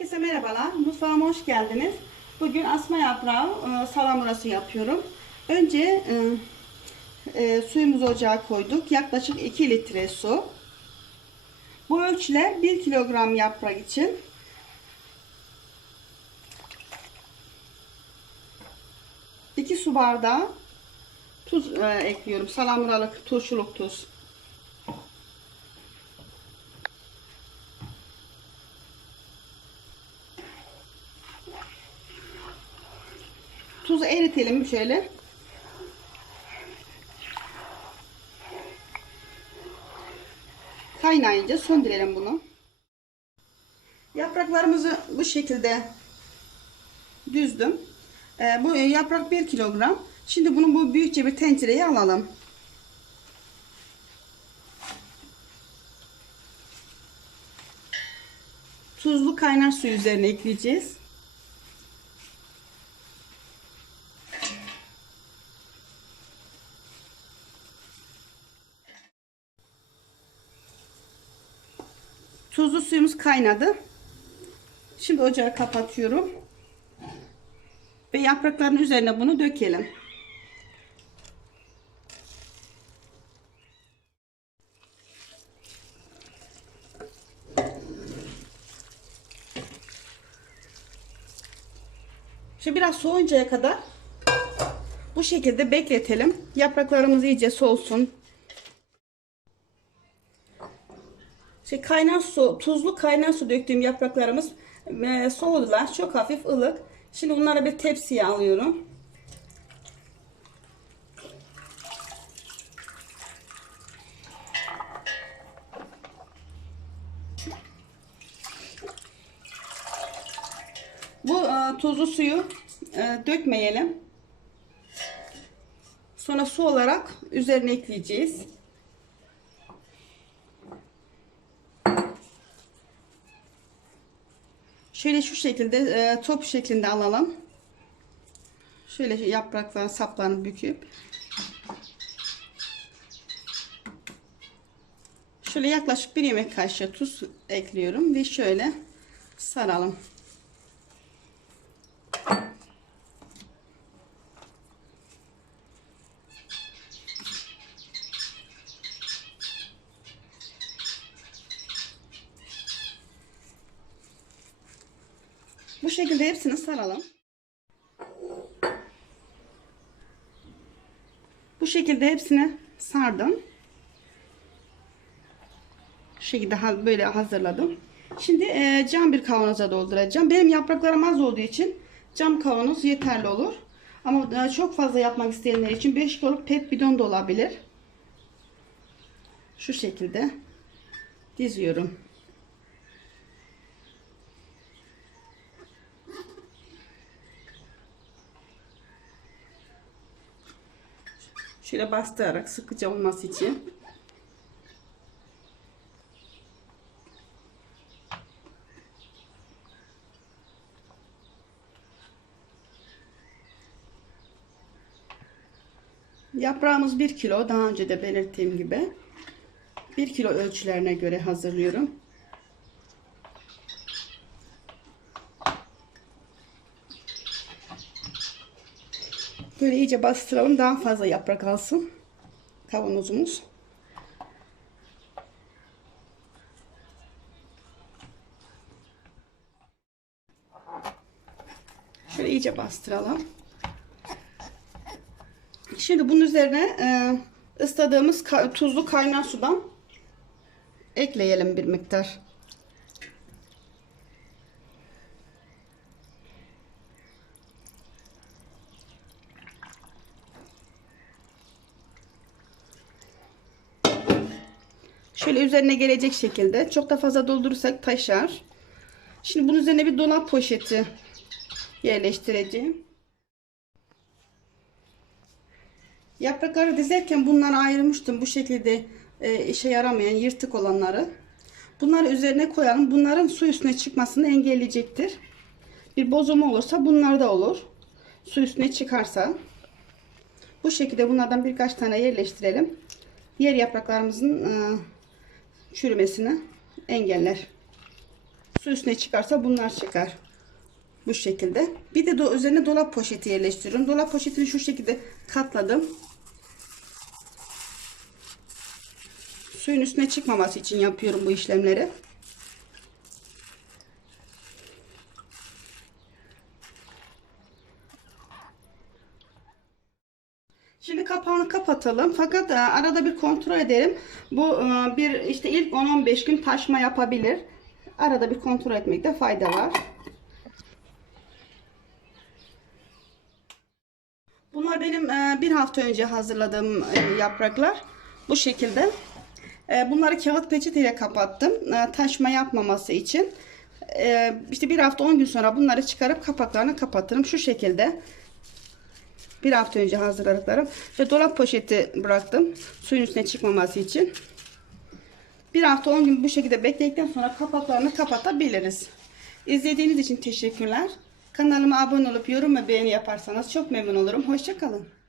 Herkese merhabalar. Mutfağıma hoş geldiniz. Bugün asma yaprağı e, salamurası yapıyorum. Önce e, e, suyumuzu ocağa koyduk. Yaklaşık 2 litre su. Bu ölçüler 1 kilogram yaprak için. İki su bardağı tuz e, ekliyorum. Salamuralık turşuluk tuz. Tuzu eritelim şöyle. Kaynayınca söndürelim bunu. Yapraklarımızı bu şekilde düzdüm. Ee, bu yaprak 1 kilogram. Şimdi bunu bu büyükçe bir tencereye alalım. Tuzlu kaynar su üzerine ekleyeceğiz. Tuzlu suyumuz kaynadı. Şimdi ocağı kapatıyorum. Ve yaprakların üzerine bunu dökelim. Şimdi biraz soğuyuncaya kadar bu şekilde bekletelim. Yapraklarımız iyice soğusun. Şey kaynar su, tuzlu kaynar su döktüğüm yapraklarımız e, soğudular. Çok hafif ılık. Şimdi bunları bir tepsiye alıyorum. Bu e, tuzlu suyu e, dökmeyelim. Sonra su olarak üzerine ekleyeceğiz. Şöyle şu şekilde e, top şeklinde alalım. Şöyle yaprakların saplarını büküp şöyle yaklaşık bir yemek kaşığı tuz ekliyorum ve şöyle saralım. Bu şekilde hepsini saralım. Bu şekilde hepsini sardım. Şu şekilde böyle hazırladım. Şimdi e, cam bir kavanoza dolduracağım. Benim yapraklarım az olduğu için cam kavanoz yeterli olur. Ama e, çok fazla yapmak isteyenler için 5 kiloluk pet bidon da olabilir. Şu şekilde diziyorum. Şöyle bastırarak sıkıca olması için. Yaprağımız 1 kilo. Daha önce de belirttiğim gibi. 1 kilo ölçülerine göre hazırlıyorum. Böyle iyice bastıralım. Daha fazla yaprak alsın. Kavanozumuz. Şöyle iyice bastıralım. Şimdi bunun üzerine e, ısladığımız tuzlu kaynar sudan ekleyelim bir miktar. Şöyle üzerine gelecek şekilde. Çok da fazla doldurursak taşar. Şimdi bunun üzerine bir dolap poşeti yerleştireceğim. Yaprakları dizerken bunları ayırmıştım. Bu şekilde e, işe yaramayan yırtık olanları. Bunları üzerine koyalım. Bunların su üstüne çıkmasını engelleyecektir. Bir bozulma olursa bunlar da olur. Su üstüne çıkarsa. Bu şekilde bunlardan birkaç tane yerleştirelim. Diğer yapraklarımızın e, çürümesini engeller. Su üstüne çıkarsa bunlar çıkar. Bu şekilde. Bir de do üzerine dolap poşeti yerleştiriyorum. Dolap poşetini şu şekilde katladım. Suyun üstüne çıkmaması için yapıyorum bu işlemleri. Şimdi kapağını kapatalım. Fakat e, arada bir kontrol edelim. Bu e, bir işte ilk 10-15 gün taşma yapabilir. Arada bir kontrol etmekte fayda var. Bunlar benim e, bir hafta önce hazırladığım yapraklar. Bu şekilde. Bunları kağıt peçeteyle kapattım. Taşma yapmaması için. İşte bir hafta 10 gün sonra bunları çıkarıp kapaklarını kapatırım. Şu şekilde. Bir hafta önce hazırladıklarım. Ve dolap poşeti bıraktım. Suyun üstüne çıkmaması için. Bir hafta 10 gün bu şekilde bekledikten sonra kapaklarını kapatabiliriz. İzlediğiniz için teşekkürler. Kanalıma abone olup yorum ve beğeni yaparsanız çok memnun olurum. Hoşçakalın.